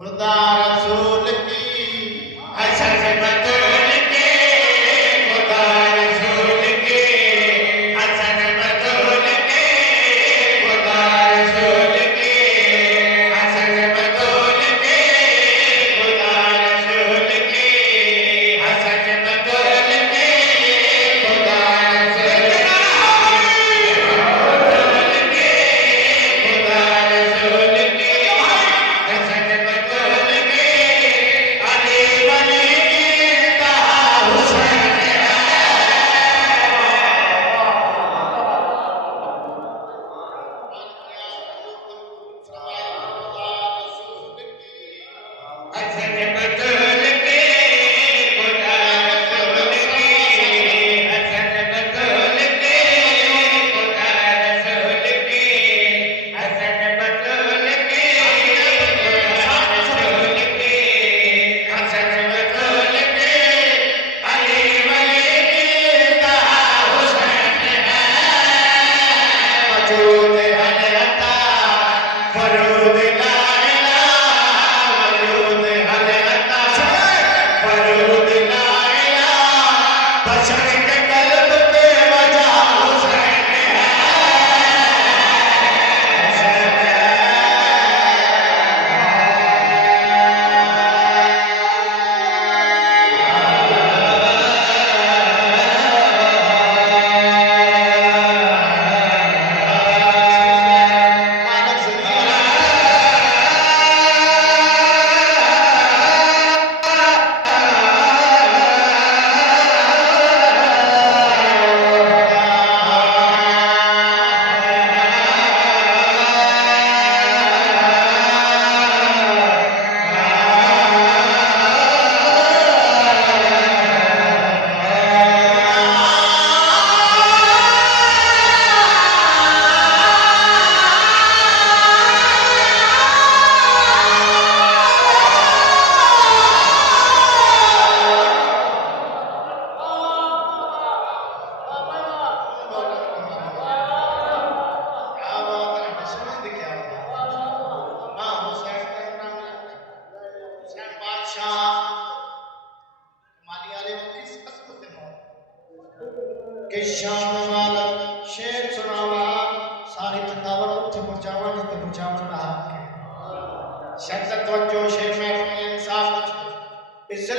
खुदा रसूल की हसन बतूल के, खुदा रसूल की हसन बतूल के, खुदा रसूल की हसन बतूल के, खुदा रसूल की हसन बतूल के, खुदा रसूल के, खुदा रसूल की हसन बतूल के, अली वली की इंतहा हुसैन है। हसन बतूल के, खुदा रसूल की हसन बतूल के, खुदा रसूल की हसन बतूल के, खुदा रसूल की हसन बतूल के, अली वली की इंतहा हुसैन है। वजूद हलता फरूद ला इलाहा, वजूद हलता फरूद ला इलाहा, बशर के कल्ब पे वजह हुसैन है। कि शाम वाला शेर सुनावा सारी थकावट उठे पहुंचावा नहीं तो पहुंचावा ना आपके शर्त तवज्जो शेर में इंसाफ इज़्ज़त